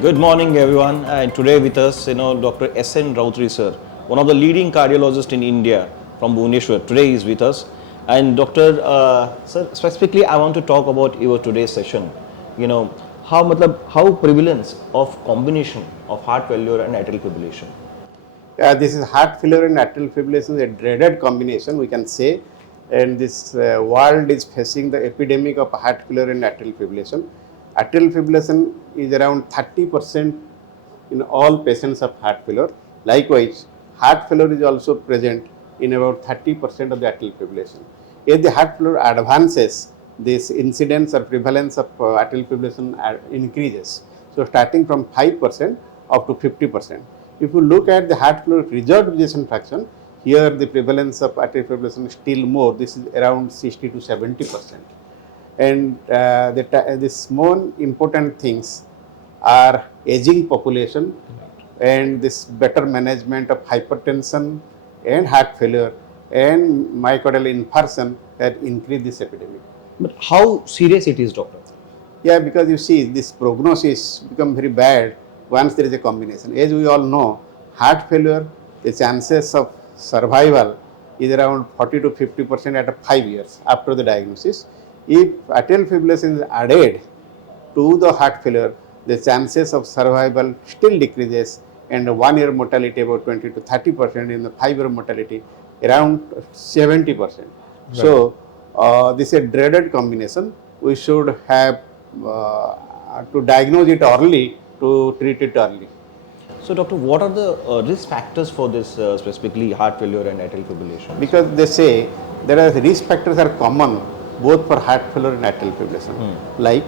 Good morning, everyone. And today with us, Dr. N Routray, sir, one of the leading cardiologists in India from Bhubaneswar. Today is with us. And Dr. Sir, specifically, I want to talk about your today's session. How prevalence of combination of heart failure and atrial fibrillation. This is heart failure and atrial fibrillation is a dreaded combination, we can say, and this world is facing the epidemic of heart failure and atrial fibrillation. Atrial fibrillation is around 30% in all patients of heart failure. Likewise, heart failure is also present in about 30% of the atrial fibrillation. If the heart failure advances, this incidence or prevalence of atrial fibrillation increases. So, starting from 5% up to 50%. If you look at the heart failure reserved ejection fraction, here the prevalence of atrial fibrillation is still more. This is around 60 to 70%. And this more important things are aging population and this better management of hypertension and heart failure and myocardial infarction that increase this epidemic. But how serious it is, doctor? Yeah, because you see, this prognosis become very bad once there is a combination. As we all know, heart failure, the chances of survival is around 40 to 50% at 5 years after the diagnosis. If atrial fibrillation is added to the heart failure, the chances of survival still decreases, and 1 year mortality about 20 to 30%, in the 5 year mortality around 70%. Right. So, this is a dreaded combination. We should have to diagnose it early, to treat it early. So, doctor, what are the risk factors for this specifically heart failure and atrial fibrillation? Because they say there are risk factors are common both for heart failure and atrial fibrillation, like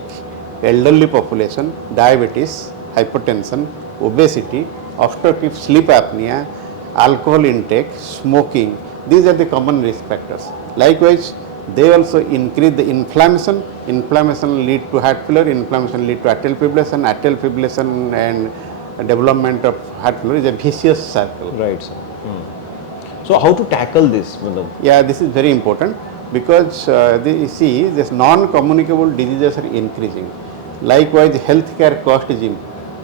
elderly population, diabetes, hypertension, obesity, obstructive sleep apnea, alcohol intake, smoking. These are the common risk factors. Likewise, they also increase the inflammation. Inflammation lead to heart failure, inflammation lead to atrial fibrillation and development of heart failure is a vicious circle. Right, sir. So, how to tackle this? Yeah, this is very important because you see, this non-communicable diseases are increasing. Likewise, healthcare cost is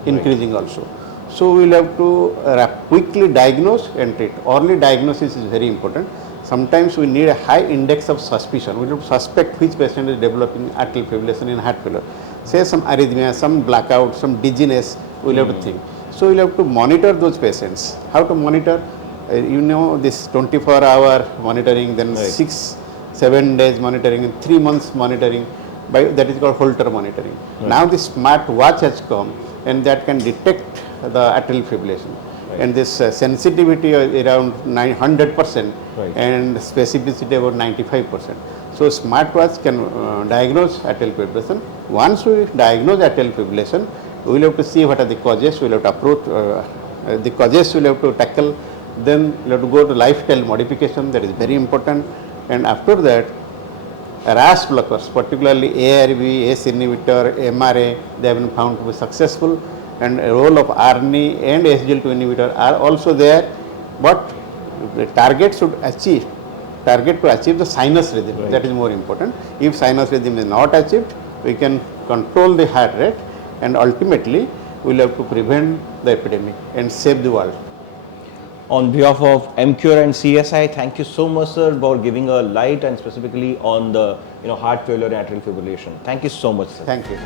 increasing also. So, we will have to quickly diagnose and treat. Early diagnosis is very important. Sometimes we need a high index of suspicion. We have to suspect which patient is developing atrial fibrillation in heart failure. Say some arrhythmia, some blackout, some dizziness, we will have to think. So, we will have to monitor those patients. How to monitor? This 24-hour monitoring, then 6-7 days monitoring, and 3 months monitoring, that is called Holter monitoring. Right. Now, this smart watch has come and that can detect the atrial fibrillation. Right. And this sensitivity is around 900%, right, and specificity about 95%. So, smartwatch can diagnose atrial fibrillation. Once we diagnose atrial fibrillation, we will have to see what are the causes, we will have to approach the causes, we will have to tackle, then we will have to go to lifestyle modification, that is very important, and after that, RAS blockers, particularly ARB, ACE inhibitor, MRA, they have been found to be successful, and a role of ARNI and SGLT2 inhibitor are also there, but the target to achieve the sinus rhythm, right, that is more important. If sinus rhythm is not achieved, we can control the heart rate, and ultimately we will have to prevent the epidemic and save the world. On behalf of EMCURE and CSI, thank you so much, sir, for giving a light and specifically on the heart failure and atrial fibrillation. Thank you so much, sir. Thank you.